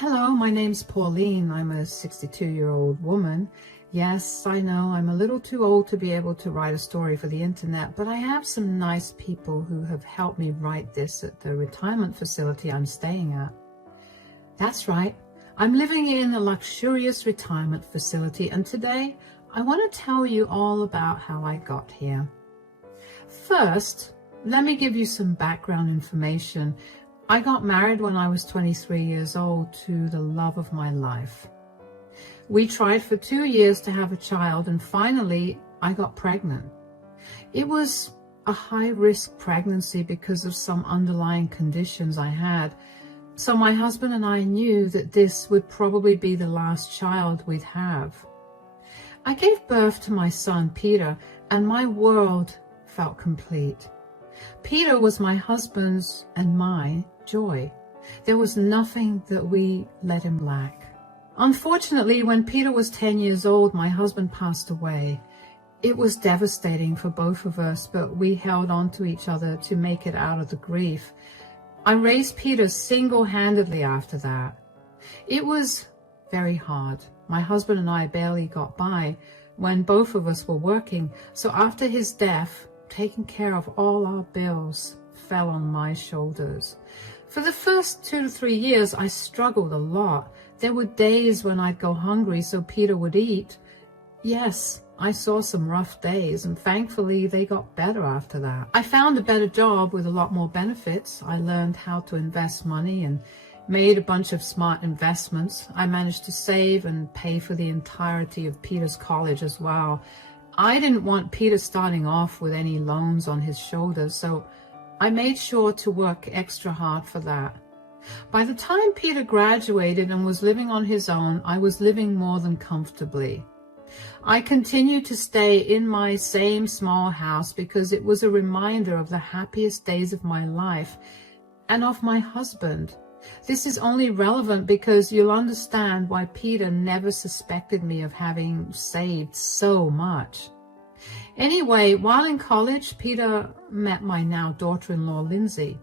Hello, my name's Pauline. I'm a 62-year-old woman. Yes, I know I'm a little too old to be able to write a story for the internet, but I have some nice people who have helped me write this at the retirement facility I'm staying at. That's right. I'm living in a luxurious retirement facility, and today I want to tell you all about how I got here. First, let me give you some background information. I got married when I was 23 years old to the love of my life. We tried for 2 years to have a child, and finally I got pregnant. It was a high-risk pregnancy because of some underlying conditions I had. So my husband and I knew that this would probably be the last child we'd have. I gave birth to my son, Peter, and my world felt complete. Peter was my husband's and my joy. There was nothing that we let him lack. Unfortunately, when Peter was 10 years old, my husband passed away. It was devastating for both of us, but we held on to each other to make it out of the grief. I raised Peter single-handedly after that. It was very hard. My husband and I barely got by when both of us were working, so after his death, taking care of all our bills fell on my shoulders. For the first 2 to 3 years, I struggled a lot. There were days when I'd go hungry so Peter would eat. Yes, I saw some rough days, and thankfully they got better after that. I found a better job with a lot more benefits. I learned how to invest money and made a bunch of smart investments. I managed to save and pay for the entirety of Peter's college as well. I didn't want Peter starting off with any loans on his shoulders, so I made sure to work extra hard for that. By the time Peter graduated and was living on his own, I was living more than comfortably. I continued to stay in my same small house because it was a reminder of the happiest days of my life and of my husband. This is only relevant because you'll understand why Peter never suspected me of having saved so much. Anyway, while in college, Peter met my now daughter-in-law, Lindsay.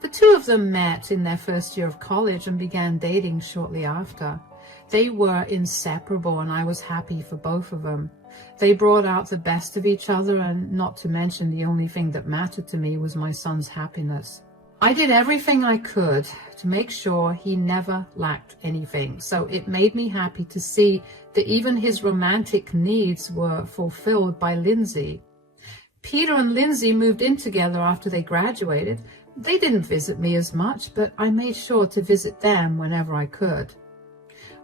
The two of them met in their first year of college and began dating shortly after. They were inseparable, and I was happy for both of them. They brought out the best of each other, and not to mention the only thing that mattered to me was my son's happiness. I did everything I could to make sure he never lacked anything, so it made me happy to see that even his romantic needs were fulfilled by Lindsay. Peter and Lindsay moved in together after they graduated. They didn't visit me as much, but I made sure to visit them whenever I could.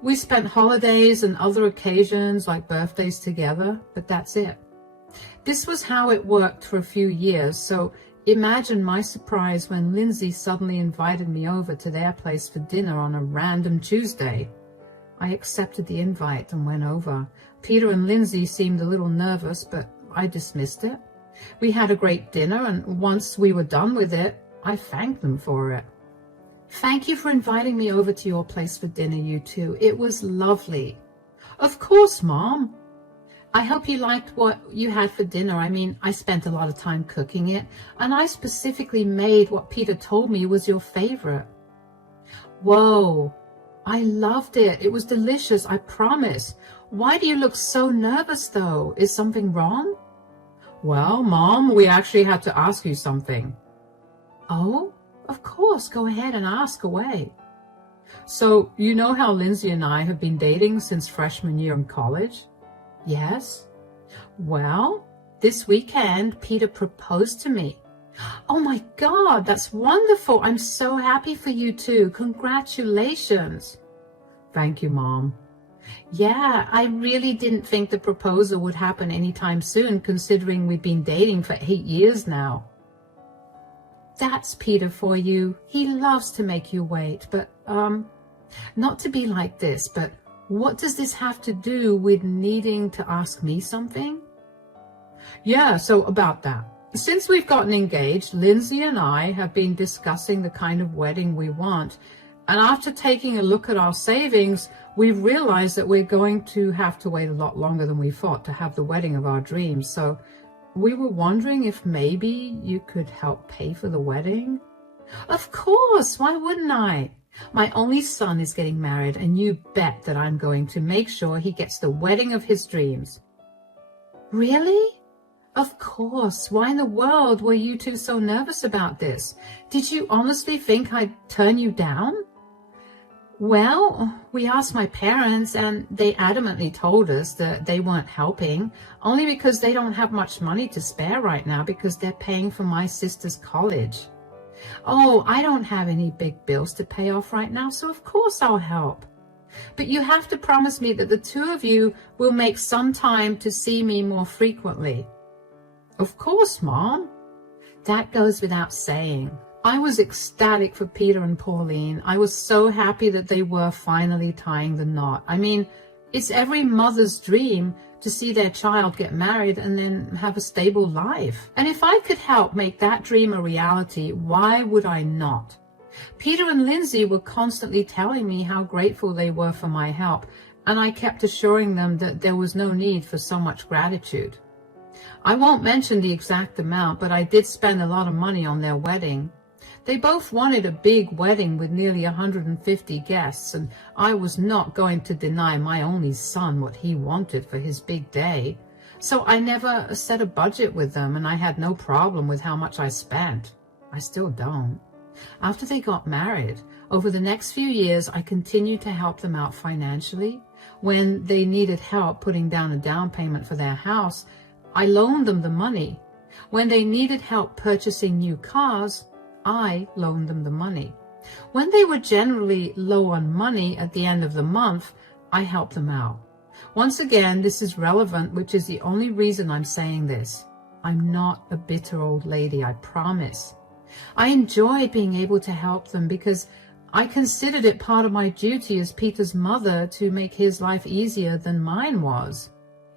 We spent holidays and other occasions like birthdays together, but that's it. This was how it worked for a few years, so imagine my surprise when Lindsay suddenly invited me over to their place for dinner on a random Tuesday. I accepted the invite and went over. Peter and Lindsay seemed a little nervous, but I dismissed it. We had a great dinner, and once we were done with it, I thanked them for it. Thank you for inviting me over to your place for dinner, you two. It was lovely. Of course, Mom. I hope you liked what you had for dinner. I mean, I spent a lot of time cooking it, and I specifically made what Peter told me was your favorite. Whoa, I loved it. It was delicious, I promise. Why do you look so nervous, though? Is something wrong? Well, Mom, we actually had to ask you something. Oh, of course. Go ahead and ask away. So, you know how Lindsay and I have been dating since freshman year in college? Yes. Well, this weekend, Peter proposed to me. Oh my God, that's wonderful. I'm so happy for you two. Congratulations. Thank you, Mom. Yeah, I really didn't think the proposal would happen anytime soon, considering we've been dating for 8 years now. That's Peter for you. He loves to make you wait, but, not to be like this, but what does this have to do with needing to ask me something? Yeah, so about that. Since we've gotten engaged, Lindsay and I have been discussing the kind of wedding we want. And after taking a look at our savings, we've realized that we're going to have to wait a lot longer than we thought to have the wedding of our dreams. So we were wondering if maybe you could help pay for the wedding. Of course, why wouldn't I? My only son is getting married, and you bet that I'm going to make sure he gets the wedding of his dreams. Really? Of course. Why in the world were you two so nervous about this? Did you honestly think I'd turn you down? Well, we asked my parents, and they adamantly told us that they weren't helping, only because they don't have much money to spare right now because they're paying for my sister's college. Oh, I don't have any big bills to pay off right now, so of course I'll help. But you have to promise me that the two of you will make some time to see me more frequently. Of course, Mom. That goes without saying. I was ecstatic for Peter and Pauline. I was so happy that they were finally tying the knot. I mean, it's every mother's dream to see their child get married and then have a stable life. And if I could help make that dream a reality, why would I not? Peter and Lindsay were constantly telling me how grateful they were for my help, and I kept assuring them that there was no need for so much gratitude. I won't mention the exact amount, but I did spend a lot of money on their wedding. They both wanted a big wedding with nearly 150 guests, and I was not going to deny my only son what he wanted for his big day. So I never set a budget with them, and I had no problem with how much I spent. I still don't. After they got married, over the next few years, I continued to help them out financially. When they needed help putting down a down payment for their house, I loaned them the money. When they needed help purchasing new cars, I loaned them the money. When they were generally low on money at the end of the month, I helped them out. Once again, this is relevant, which is the only reason I'm saying this. I'm not a bitter old lady, I promise. I enjoy being able to help them because I considered it part of my duty as Peter's mother to make his life easier than mine was.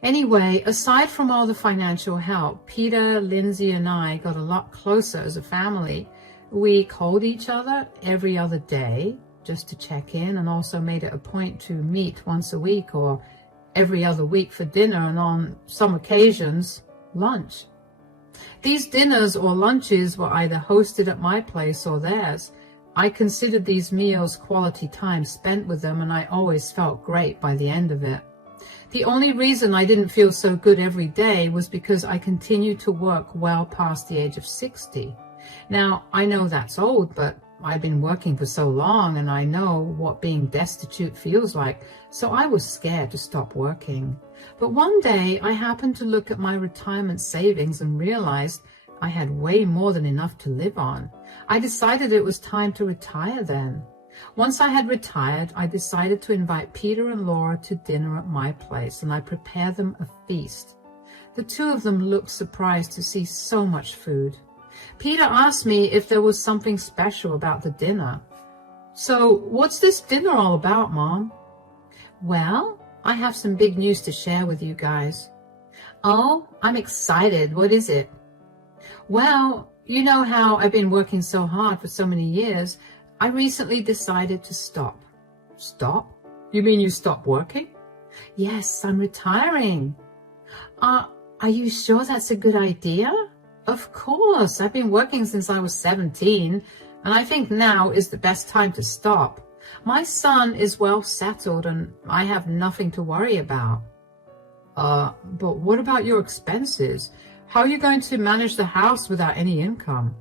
Anyway, aside from all the financial help, Peter, Lindsay, and I got a lot closer as a family. We called each other every other day just to check in, and also made it a point to meet once a week or every other week for dinner, and on some occasions, lunch. These dinners or lunches were either hosted at my place or theirs. I considered these meals quality time spent with them, and I always felt great by the end of it. The only reason I didn't feel so good every day was because I continued to work well past the age of 60. Now, I know that's old, but I've been working for so long and I know what being destitute feels like, so I was scared to stop working. But one day I happened to look at my retirement savings and realized I had way more than enough to live on. I decided it was time to retire then. Once I had retired, I decided to invite Peter and Laura to dinner at my place, and I prepared them a feast. The two of them looked surprised to see so much food. Peter asked me if there was something special about the dinner. So, what's this dinner all about, Mom? Well, I have some big news to share with you guys. Oh, I'm excited. What is it? Well, you know how I've been working so hard for so many years. I recently decided to stop. Stop? You mean you stop working? Yes, I'm retiring. Are you sure that's a good idea? Of course. I've been working since I was 17, and I think now is the best time to stop. My son is well settled, and I have nothing to worry about. But what about your expenses? How are you going to manage the house without any income?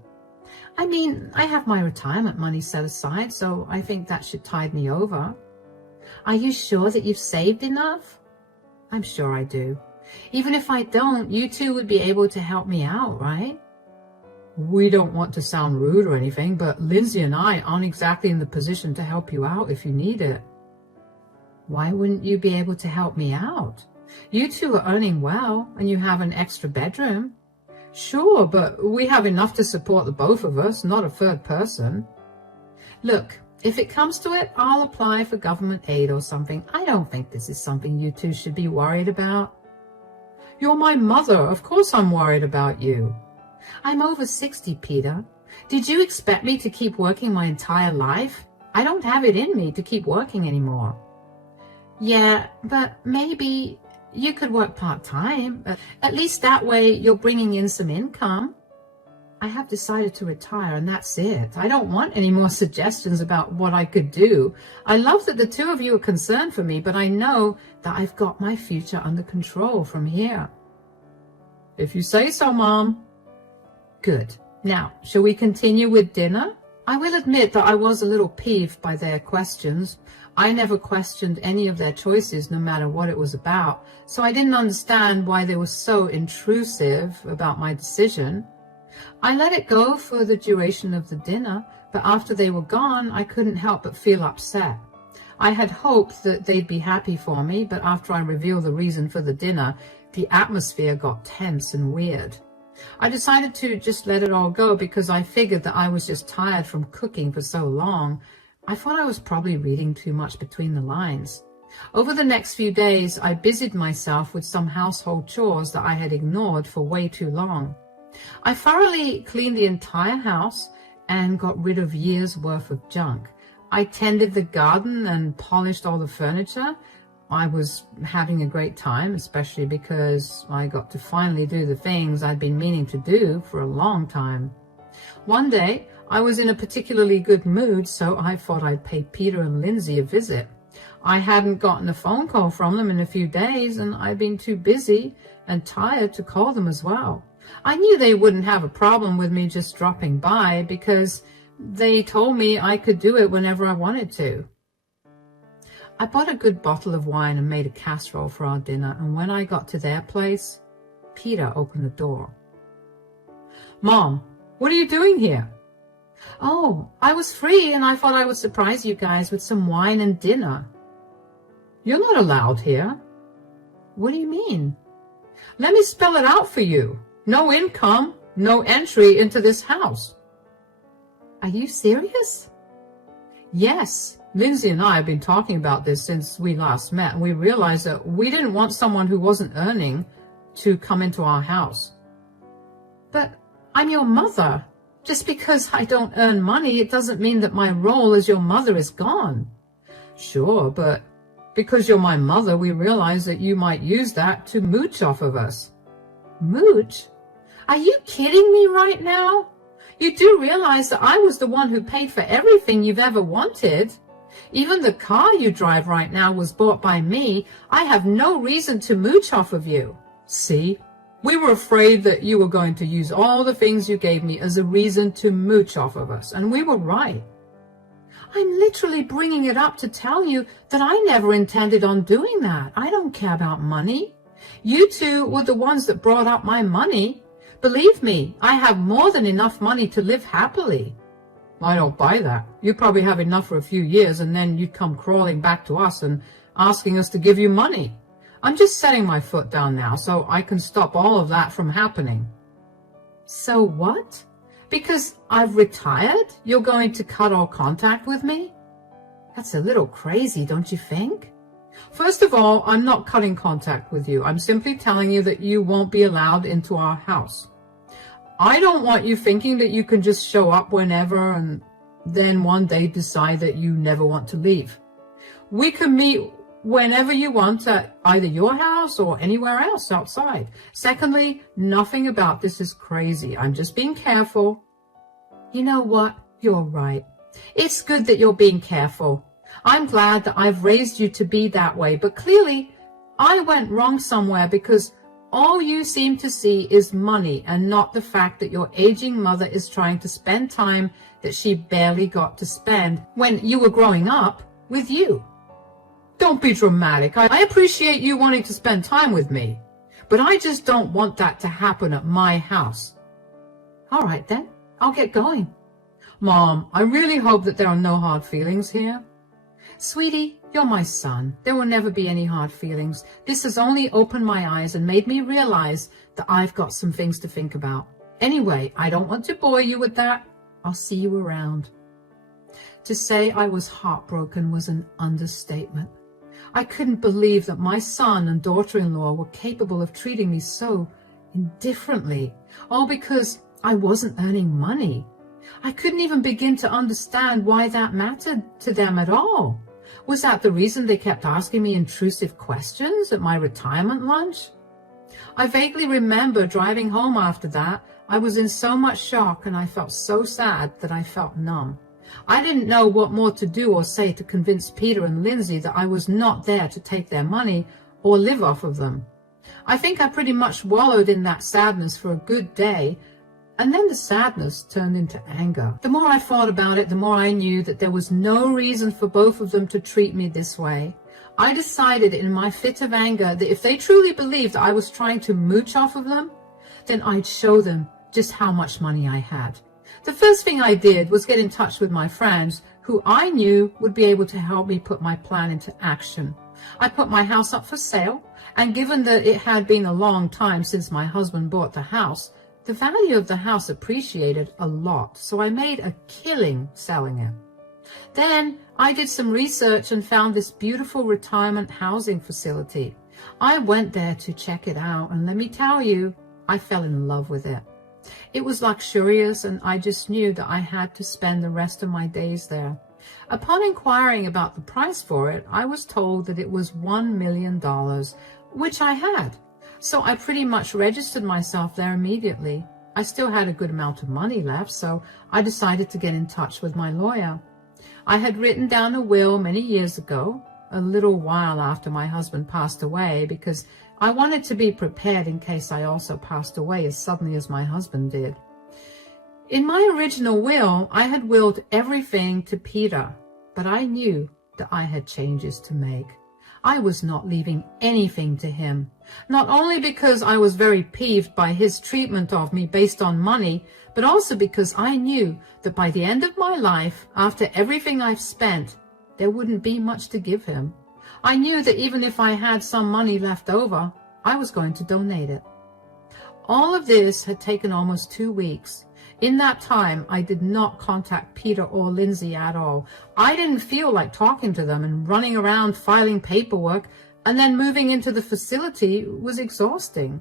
I mean, I have my retirement money set aside, so I think that should tide me over. Are you sure that you've saved enough? I'm sure I do. Even if I don't, you two would be able to help me out, right? We don't want to sound rude or anything, but Lindsay and I aren't exactly in the position to help you out if you need it. Why wouldn't you be able to help me out? You two are earning well, and you have an extra bedroom. Sure, but we have enough to support the both of us, not a third person. Look, if it comes to it, I'll apply for government aid or something. I don't think this is something you two should be worried about. You're my mother. Of course I'm worried about you. I'm over 60, Peter. Did you expect me to keep working my entire life? I don't have it in me to keep working anymore. Yeah, but maybe you could work part-time. At least that way you're bringing in some income. I have decided to retire and that's it. I don't want any more suggestions about what I could do. I love that the two of you are concerned for me, but I know that I've got my future under control from here. If you say so, Mom. Good. Now, shall we continue with dinner? I will admit that I was a little peeved by their questions. I never questioned any of their choices, no matter what it was about, so I didn't understand why they were so intrusive about my decision. I let it go for the duration of the dinner, but after they were gone, I couldn't help but feel upset. I had hoped that they'd be happy for me, but after I revealed the reason for the dinner, the atmosphere got tense and weird. I decided to just let it all go because I figured that I was just tired from cooking for so long. I thought I was probably reading too much between the lines. Over the next few days, I busied myself with some household chores that I had ignored for way too long. I thoroughly cleaned the entire house and got rid of years' worth of junk. I tended the garden and polished all the furniture. I was having a great time, especially because I got to finally do the things I'd been meaning to do for a long time. One day, I was in a particularly good mood, so I thought I'd pay Peter and Lindsay a visit. I hadn't gotten a phone call from them in a few days, and I'd been too busy and tired to call them as well. I knew they wouldn't have a problem with me just dropping by because they told me I could do it whenever I wanted to. I bought a good bottle of wine and made a casserole for our dinner, and when I got to their place, Peter opened the door. Mom, what are you doing here? Oh, I was free and I thought I would surprise you guys with some wine and dinner. You're not allowed here. What do you mean? Let me spell it out for you. No income, no entry into this house. Are you serious? Yes. Lindsay and I have been talking about this since we last met, and we realized that we didn't want someone who wasn't earning to come into our house. But I'm your mother. Just because I don't earn money, it doesn't mean that my role as your mother is gone. Sure, but because you're my mother, we realize that you might use that to mooch off of us. Mooch? Are you kidding me right now? You do realize that I was the one who paid for everything you've ever wanted. Even the car you drive right now was bought by me. I have no reason to mooch off of you. See, we were afraid that you were going to use all the things you gave me as a reason to mooch off of us, and we were right. I'm literally bringing it up to tell you that I never intended on doing that. I don't care about money. You two were the ones that brought up my money. Believe me, I have more than enough money to live happily. I don't buy that. You probably have enough for a few years and then you'd come crawling back to us and asking us to give you money. I'm just setting my foot down now so I can stop all of that from happening. So what? Because I've retired, you're going to cut all contact with me? That's a little crazy, don't you think? First of all, I'm not cutting contact with you. I'm simply telling you that you won't be allowed into our house. I don't want you thinking that you can just show up whenever and then one day decide that you never want to leave. We can meet whenever you want at either your house or anywhere else outside. Secondly, nothing about this is crazy. I'm just being careful. You know what? You're right. It's good that you're being careful. I'm glad that I've raised you to be that way, but clearly I went wrong somewhere because all you seem to see is money and not the fact that your aging mother is trying to spend time that she barely got to spend when you were growing up with you. Don't be dramatic. I appreciate you wanting to spend time with me, but I just don't want that to happen at my house. All right then, I'll get going. Mom, I really hope that there are no hard feelings here. Sweetie, you're my son. There will never be any hard feelings. This has only opened my eyes and made me realize that I've got some things to think about. Anyway, I don't want to bore you with that. I'll see you around. To say I was heartbroken was an understatement. I couldn't believe that my son and daughter-in-law were capable of treating me so indifferently, all because I wasn't earning money. I couldn't even begin to understand why that mattered to them at all. Was that the reason they kept asking me intrusive questions at my retirement lunch? I vaguely remember driving home after that. I was in so much shock and I felt so sad that I felt numb. I didn't know what more to do or say to convince Peter and Lindsay that I was not there to take their money or live off of them. I think I pretty much wallowed in that sadness for a good day, and then the sadness turned into anger. The more I thought about it, the more I knew that there was no reason for both of them to treat me this way. I decided in my fit of anger that if they truly believed I was trying to mooch off of them, then I'd show them just how much money I had. The first thing I did was get in touch with my friends who I knew would be able to help me put my plan into action. I put my house up for sale, and given that it had been a long time since my husband bought the house, the value of the house appreciated a lot, so I made a killing selling it. Then I did some research and found this beautiful retirement housing facility. I went there to check it out, and let me tell you, I fell in love with it. It was luxurious, and I just knew that I had to spend the rest of my days there. Upon inquiring about the price for it, I was told that it was $1 million, which I had. So I pretty much registered myself there immediately. I still had a good amount of money left, so I decided to get in touch with my lawyer. I had written down a will many years ago, a little while after my husband passed away, because I wanted to be prepared in case I also passed away as suddenly as my husband did. In my original will, I had willed everything to Peter, but I knew that I had changes to make. I was not leaving anything to him, not only because I was very peeved by his treatment of me based on money, but also because I knew that by the end of my life, after everything I've spent, there wouldn't be much to give him. I knew that even if I had some money left over, I was going to donate it. All of this had taken almost 2 weeks. In that time, I did not contact Peter or Lindsay at all. I didn't feel like talking to them, and running around filing paperwork and then moving into the facility was exhausting.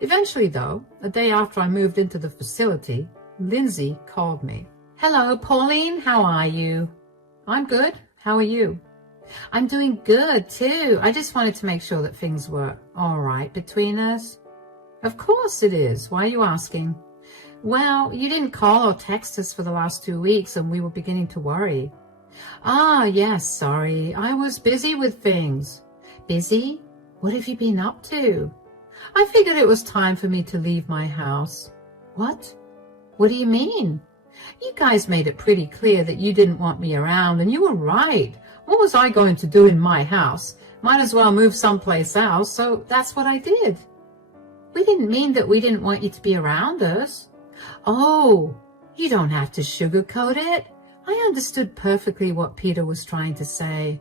Eventually, though, a day after I moved into the facility, Lindsay called me. "Hello, Pauline, how are you?" "I'm good. How are you?" "I'm doing good, too. I just wanted to make sure that things were all right between us." "Of course it is. Why are you asking?" "Well, you didn't call or text us for the last 2 weeks, and we were beginning to worry." "Ah, yes, sorry. I was busy with things." "Busy? What have you been up to?" "I figured it was time for me to leave my house." "What? What do you mean?" "You guys made it pretty clear that you didn't want me around, and you were right. What was I going to do in my house? Might as well move someplace else, so that's what I did." "We didn't mean that we didn't want you to be around us." "Oh, you don't have to sugarcoat it. I understood perfectly what Peter was trying to say.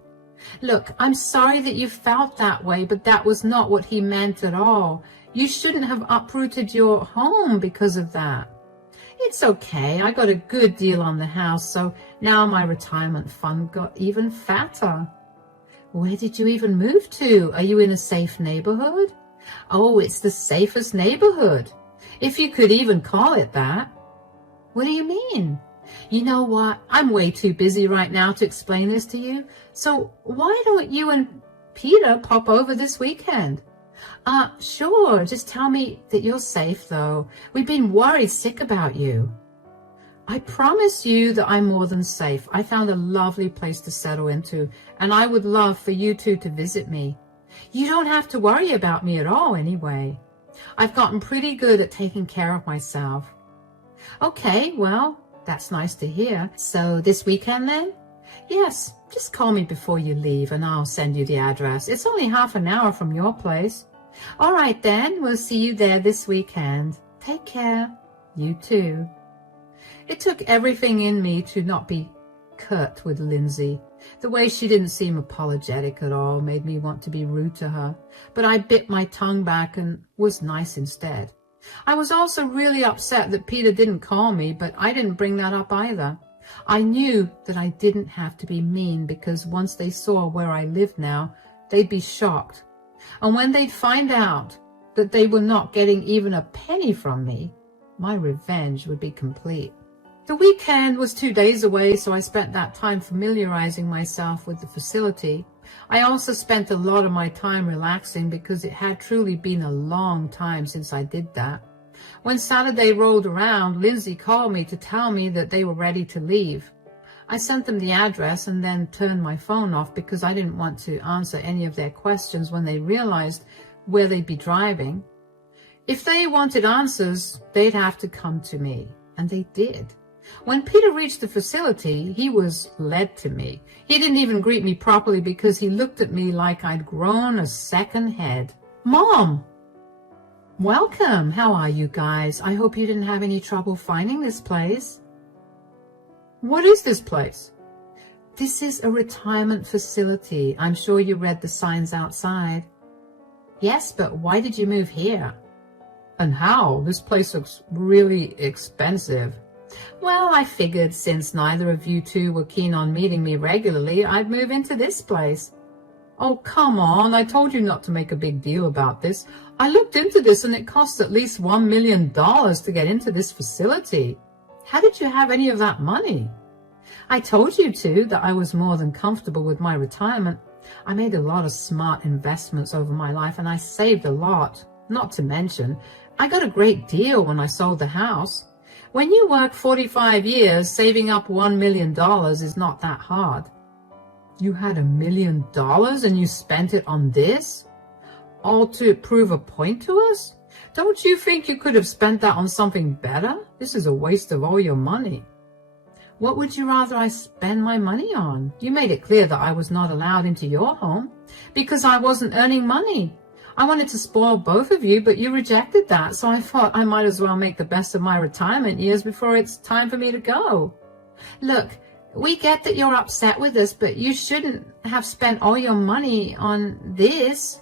Look, I'm sorry that you felt that way, but that was not what he meant at all. You shouldn't have uprooted your home because of that." "It's okay. I got a good deal on the house, so now my retirement fund got even fatter." "Where did you even move to? Are you in a safe neighborhood?" "Oh, it's the safest neighborhood, if you could even call it that." "What do you mean?" "You know what? I'm way too busy right now to explain this to you, so why don't you and Peter pop over this weekend?" Sure. Just tell me that you're safe, though. We've been worried sick about you." "I promise you that I'm more than safe. I found a lovely place to settle into, and I would love for you two to visit me. You don't have to worry about me at all anyway. I've gotten pretty good at taking care of myself." "Okay, well, that's nice to hear. So this weekend then?" "Yes, just call me before you leave and I'll send you the address. It's only half an hour from your place." "All right then, we'll see you there this weekend. Take care." "You too." It took everything in me to not be curt with Lindsay. The way she didn't seem apologetic at all made me want to be rude to her, but I bit my tongue back and was nice instead. I was also really upset that Peter didn't call me, but I didn't bring that up either. I knew that I didn't have to be mean, because once they saw where I lived now, they'd be shocked. And when they'd find out that they were not getting even a penny from me, my revenge would be complete. The weekend was 2 days away, so I spent that time familiarizing myself with the facility. I also spent a lot of my time relaxing, because it had truly been a long time since I did that. When Saturday rolled around, Lindsay called me to tell me that they were ready to leave. I sent them the address and then turned my phone off because I didn't want to answer any of their questions when they realized where they'd be driving. If they wanted answers, they'd have to come to me, and they did. When Peter reached the facility, he was led to me. He didn't even greet me properly because he looked at me like I'd grown a second head. Mom! Welcome! How are you guys? I hope you didn't have any trouble finding this place. What is this place? This is a retirement facility. I'm sure you read the signs outside. Yes, but why did you move here? And how? This place looks really expensive. Well, I figured since neither of you two were keen on meeting me regularly, I'd move into this place. Oh, come on. I told you not to make a big deal about this. I looked into this and it costs at least $1 million to get into this facility. How did you have any of that money? I told you two that I was more than comfortable with my retirement. I made a lot of smart investments over my life and I saved a lot. Not to mention, I got a great deal when I sold the house. When you work 45 years, saving up $1 million is not that hard. You had $1 million and you spent it on this? All to prove a point to us? Don't you think you could have spent that on something better? This is a waste of all your money. What would you rather I spend my money on? You made it clear that I was not allowed into your home because I wasn't earning money. I wanted to spoil both of you, but you rejected that, so I thought I might as well make the best of my retirement years before it's time for me to go. Look, we get that you're upset with us, but you shouldn't have spent all your money on this.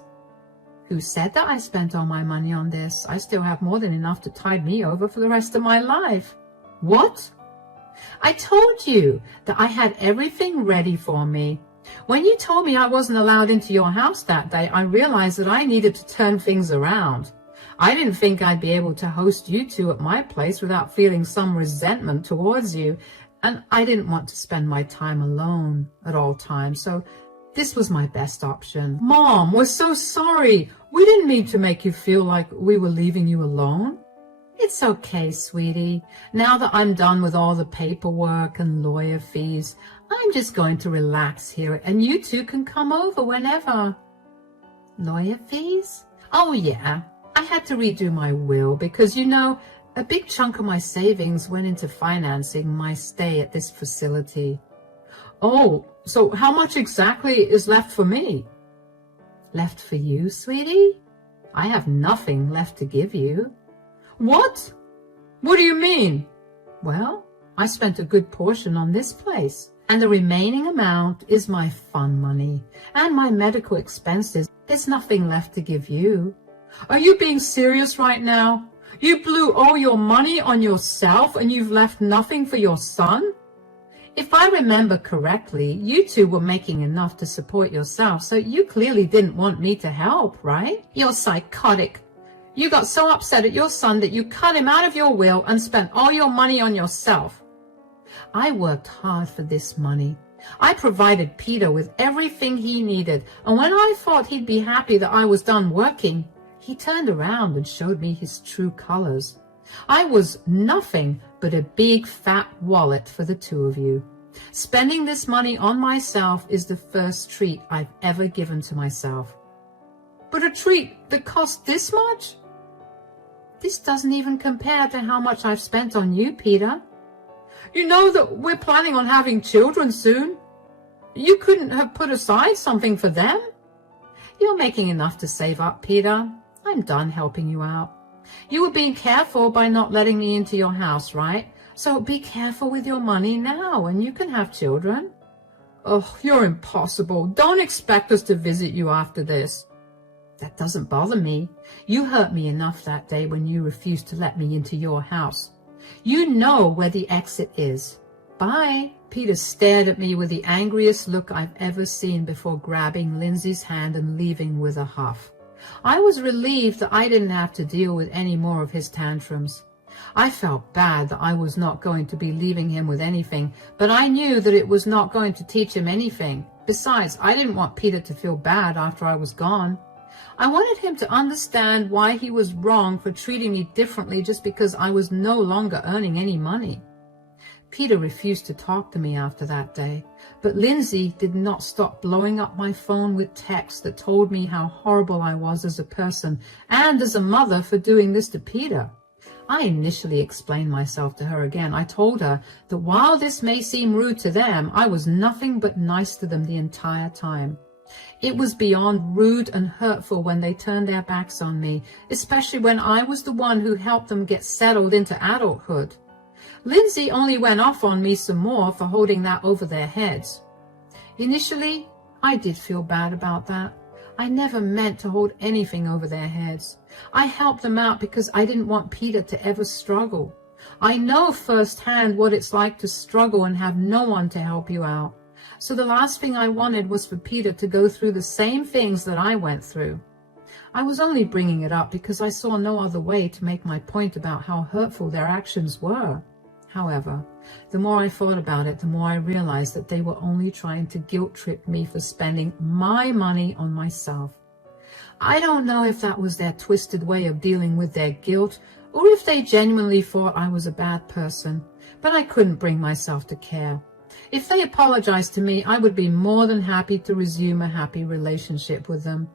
Who said that I spent all my money on this? I still have more than enough to tide me over for the rest of my life. What? I told you that I had everything ready for me. When you told me I wasn't allowed into your house that day, I realized that I needed to turn things around. I didn't think I'd be able to host you two at my place without feeling some resentment towards you, and I didn't want to spend my time alone at all times, so this was my best option. Mom, we're so sorry. We didn't mean to make you feel like we were leaving you alone. It's okay, sweetie. Now that I'm done with all the paperwork and lawyer fees, I'm just going to relax here and you two can come over whenever. Lawyer fees? Oh yeah, I had to redo my will because, you know, a big chunk of my savings went into financing my stay at this facility. Oh, so how much exactly is left for me? Left for you, sweetie? I have nothing left to give you. What? What do you mean? Well, I spent a good portion on this place, and the remaining amount is my fun money and my medical expenses. There's nothing left to give you. Are you being serious right now? You blew all your money on yourself and you've left nothing for your son? If I remember correctly, you two were making enough to support yourself, so you clearly didn't want me to help, right? You're psychotic. You got so upset at your son that you cut him out of your will and spent all your money on yourself. I worked hard for this money. I provided Peter with everything he needed, and when I thought he'd be happy that I was done working, he turned around and showed me his true colors. I was nothing but a big fat wallet for the two of you. Spending this money on myself is the first treat I've ever given to myself. But a treat that cost this much? This doesn't even compare to how much I've spent on you, Peter. You know that we're planning on having children soon. You couldn't have put aside something for them? You're making enough to save up, Peter. I'm done helping you out. You were being careful by not letting me into your house, right? So be careful with your money now and you can have children. Oh, you're impossible. Don't expect us to visit you after this. That doesn't bother me. You hurt me enough that day when you refused to let me into your house. You know where the exit is. Bye. Peter stared at me with the angriest look I've ever seen before grabbing Lindsay's hand and leaving with a huff. I was relieved that I didn't have to deal with any more of his tantrums. I felt bad that I was not going to be leaving him with anything, but I knew that it was not going to teach him anything. Besides, I didn't want Peter to feel bad after I was gone. I wanted him to understand why he was wrong for treating me differently just because I was no longer earning any money. Peter refused to talk to me after that day, but Lindsay did not stop blowing up my phone with texts that told me how horrible I was as a person and as a mother for doing this to Peter. I initially explained myself to her again. I told her that while this may seem rude to them, I was nothing but nice to them the entire time. It was beyond rude and hurtful when they turned their backs on me, especially when I was the one who helped them get settled into adulthood. Lindsay only went off on me some more for holding that over their heads. Initially, I did feel bad about that. I never meant to hold anything over their heads. I helped them out because I didn't want Peter to ever struggle. I know firsthand what it's like to struggle and have no one to help you out. So the last thing I wanted was for Peter to go through the same things that I went through. I was only bringing it up because I saw no other way to make my point about how hurtful their actions were. However, the more I thought about it, the more I realized that they were only trying to guilt-trip me for spending my money on myself. I don't know if that was their twisted way of dealing with their guilt, or if they genuinely thought I was a bad person, but I couldn't bring myself to care. If they apologized to me, I would be more than happy to resume a happy relationship with them.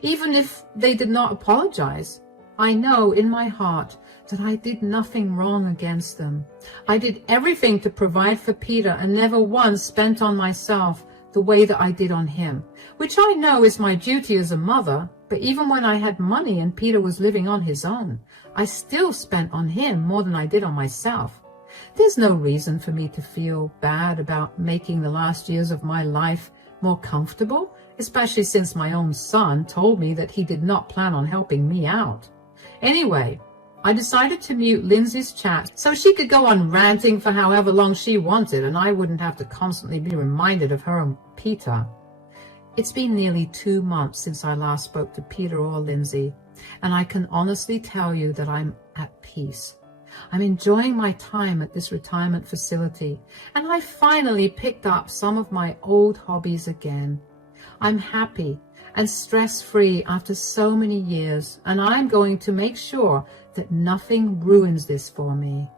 Even if they did not apologize, I know in my heart that I did nothing wrong against them. I did everything to provide for Peter and never once spent on myself the way that I did on him, which I know is my duty as a mother, but even when I had money and Peter was living on his own, I still spent on him more than I did on myself. There's no reason for me to feel bad about making the last years of my life more comfortable, especially since my own son told me that he did not plan on helping me out. Anyway, I decided to mute Lindsay's chat so she could go on ranting for however long she wanted and I wouldn't have to constantly be reminded of her and Peter. It's been nearly 2 months since I last spoke to Peter or Lindsay, and I can honestly tell you that I'm at peace. I'm enjoying my time at this retirement facility, and I finally picked up some of my old hobbies again. I'm happy and stress-free after so many years, and I'm going to make sure that nothing ruins this for me.